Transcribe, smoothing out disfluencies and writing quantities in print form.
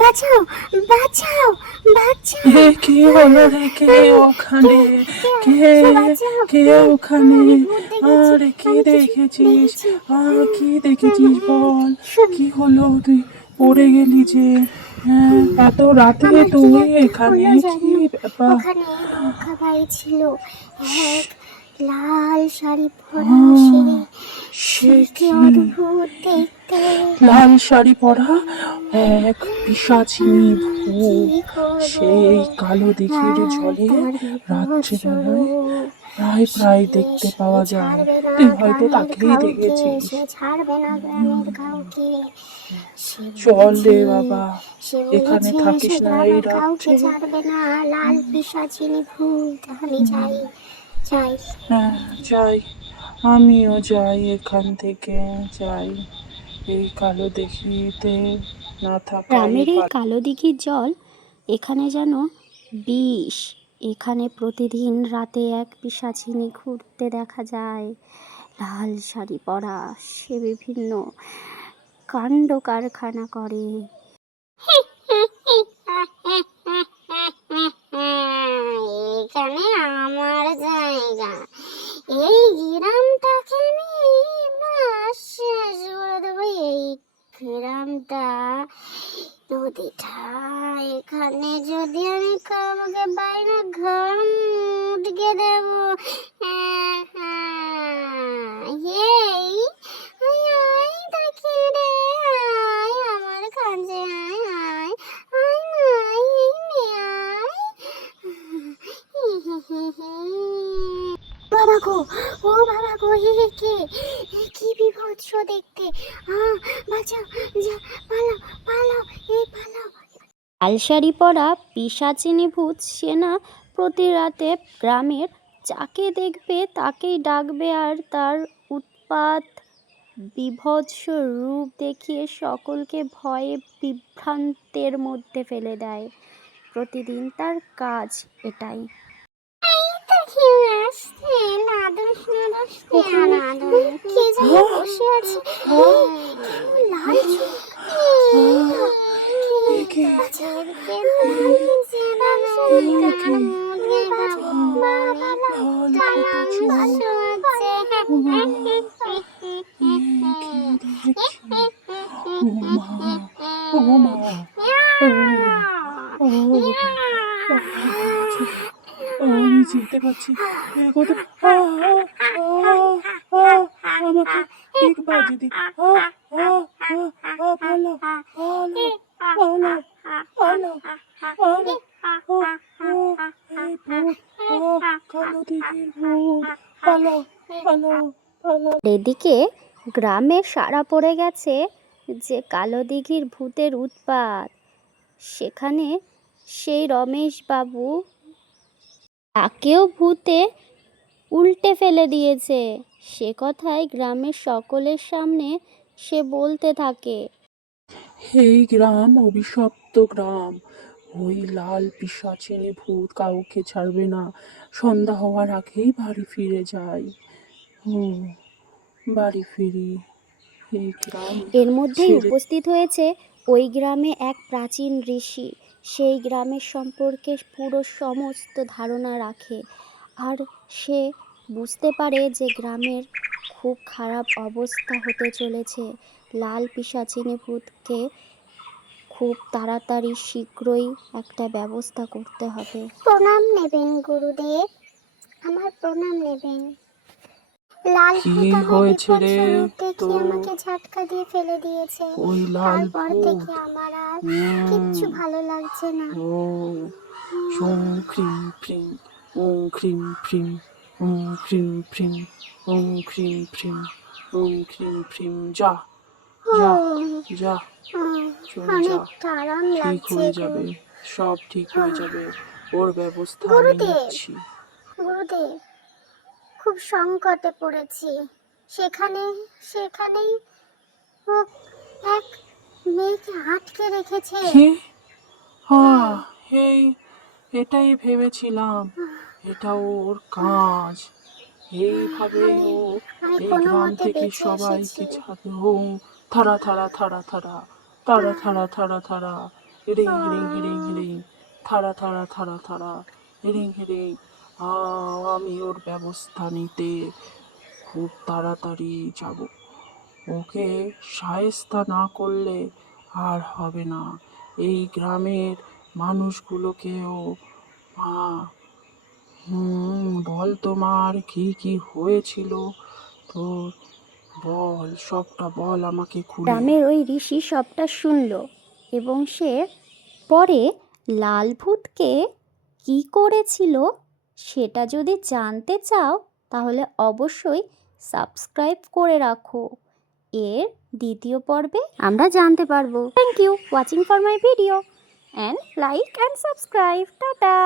বাঁচাও, বাঁচাও, বাঁচাও। কি হলো রে? কে ওখানে? কে বাঁচাও, কে ওখানে? আমি ভূত দেখেছি, আরে কি আমি কিছু দেখেছিস? দেখেছি। কি দেখেছিস বল? শোন, কি হলো? তুই পড়ে গেলি যে? হ্যাঁ, এত রাতে আমার কি তুই একটা এখানে? হলো কি জানো, ব্যাপার? ওখানে নৌকা বাই ছিল, এক লাল শাড়ি পরা, আহ, সে সে কি কি? অদ্ভুত দেখতে। লাল শাড়ি পরা এক পিশাচিনী কি ভূত করবো, সেই কালো দিঘির জলে তার বিভৎস রাত্রিবেলায় রূপ, প্রায় প্রায় দেখতে সে পাওয়া যায়। ছাড়বে না তুই হয়তো গ্রামের তাকেই কাউকে, দেখেছিস। সে ছাড়বে না গ্রামের কাউকে। সে চল বলেছে, রে বাবা, সে এখানে বলেছে সে থাকিস না এই গ্রামের কাউকে রাত্রে। ছাড়বে না, লাল পিশাচিনী ভূত। আমি যাই, যাই। হ্যাঁ, যাই, আমিও যাই, এখান থেকে যাই। এই কালো দেখিতে না থাকাই গ্রামের এই ভালো। কালো দিঘির জল এখানে যেন বিষ। এখানে প্রতিদিন রাতে এক পিশাচিনী ঘুরতে দেখা যায়, লাল শাড়ি পরা। সে বিভিন্ন কাণ্ড কারখানা করে। এখানে আমার জায়গা, এই গ্রামটাকে আমি বাস শেষ করে দেবো। এই গ্রামটা নদীটা, এখানে যদি আমি কাউকে বাইরে ঘর উঠকে দেবো। এই আয় আয় দেখি রে, আয় আমার কাছে, আয় আয় আয় না, এই মেয়ে আয়। বাবা গো, ও বাবা গো, কে, কি বিভৎস দেখতে। বাঁচাও, যা, পালাও, পালাও, এই পালাও। লাল শাড়ি পরা পিশাচিনী ভূত সে না প্রতি রাতে গ্রামের যাকে দেখবে তাকেই ডাকবে, আর তার উৎপাত বীভৎস রূপ দেখিয়ে সকলকে ভয়ে বিভ্রান্তের মধ্যে ফেলে দেয়। প্রতিদিন তার কাজ এটাই। এই তো কেউ আসছে, নাদুস নাদুস কেয়া নাদুস, কে যেন বসে আছে, কেমন লাল চোখ। একে বাঁচাও, বাঁচাও, বাঁচাও, বাবা, লাল টানা, দুটো চোখ, বাঁচাও। কি দেখছি? ও মা, ও মা, ও ও ভয় লাগছে। আমি যেতে পারছি, এগোতে আ, আ, আ, আমাকে ঠিক বাজে দি। পালাও, পালাও, পালাও, পালাও, পালাও। ও ও এই ভূত, কালো দিঘির ভূত, পালাও, পালাও, পালাও। এদিকে গ্রামে সাড়া পড়ে গেছে যে কালো দিঘির ভূতের উৎপাত। সেখানে সেই রমেশ বাবু, তাকেও ভূতে উল্টে ফেলে দিয়েছে। সে কথাই গ্রামের সকলের সামনে সে বলতে থাকে। এই গ্রাম অভিশপ্ত গ্রাম, ওই লাল পিশাচিনী ভূত কাউকে ছাড়বে না। সন্ধ্যা হওয়ার আগেই বাড়ি ফিরে যাই। ও, বাড়ি ফিরি। এই গ্রাম এর মধ্যেই ছেড়ে। উপস্থিত হয়েছে ওই গ্রামে এক প্রাচীন ঋষি। সেই গ্রামের সম্পর্কে পুরো সমস্ত ধারণা রাখে, আর সে বুঝতে পারে যে গ্রামের খুব খারাপ অবস্থা হতে চলেছে। লাল পিশাচিনী ভূতকে খুব তাড়াতাড়ি শীঘ্রই একটা ব্যবস্থা করতে হবে। প্রণাম নেবেন গুরুদেব, আমার প্রণাম নেবেন। লাল কি ভূত আমার হয়েছে বিপদ রে স্বরূপ দেখিয়ে তোর? আমাকে ঝাটকা দিয়ে ফেলে দিয়েছে। ওই লাল তারপর ভূত? থেকে আমার আর কিচ্ছু হুম, ভালো লাগছে না। ও, ওং ক্রিম ফ্রিম, ওং ক্রিম ফ্রিম, ওং ক্রিম ফ্রিম, ওং ক্রিম ফ্রিম, ওং ক্রিম ফ্রিম, যা, যা, যা, চলে যা। অনেকটা আরাম ঠিক লাগছে হয়ে গো। যাবে, সব ঠিক হয়ে যাবে। ওর ব্যবস্থা আমি গুরুদেব, নিচ্ছি। গুরুদেব, খুব সংকটে পড়েছি। সেখানে, সেখানেই ও এক মেয়েকে আটকে রেখেছে। কি? হ্যাঁ, এই এটাই ভেবেছিলাম, এটা ওর কাজ। এইভাবেই আমি ও আমি এই কোনো গ্রাম মতে থেকে বেঁচে এসেছি। সবাইকে ছাড়বে। ও, থারা থারা থারা থারা, তারা থারা থারা থারা, হিড়িং হিড়িং হিড়িং হিড়িং, থারা থারা থারা থারা, হিড়িং হিড়িং। আমি ওর ব্যবস্থা নিতে খুব তাড়াতাড়ি যাব। ওকে শায়েস্তা না করলে আর হবে না। এই গ্রামের মানুষগুলোকেও বল তোমার কি কি হয়েছিল তোর, বল সবটা বল আমাকে খুলে। গ্রামের ওই ঋষি সবটা শুনল এবং সে পরে লাল ভূতকে কি করেছিল সেটা যদি জানতে চাও তাহলে অবশ্যই সাবস্ক্রাইব করে রাখো। এর দ্বিতীয় পর্বে আমরা জানতে পারবো। Thank you watching for my video and like and subscribe. Tata.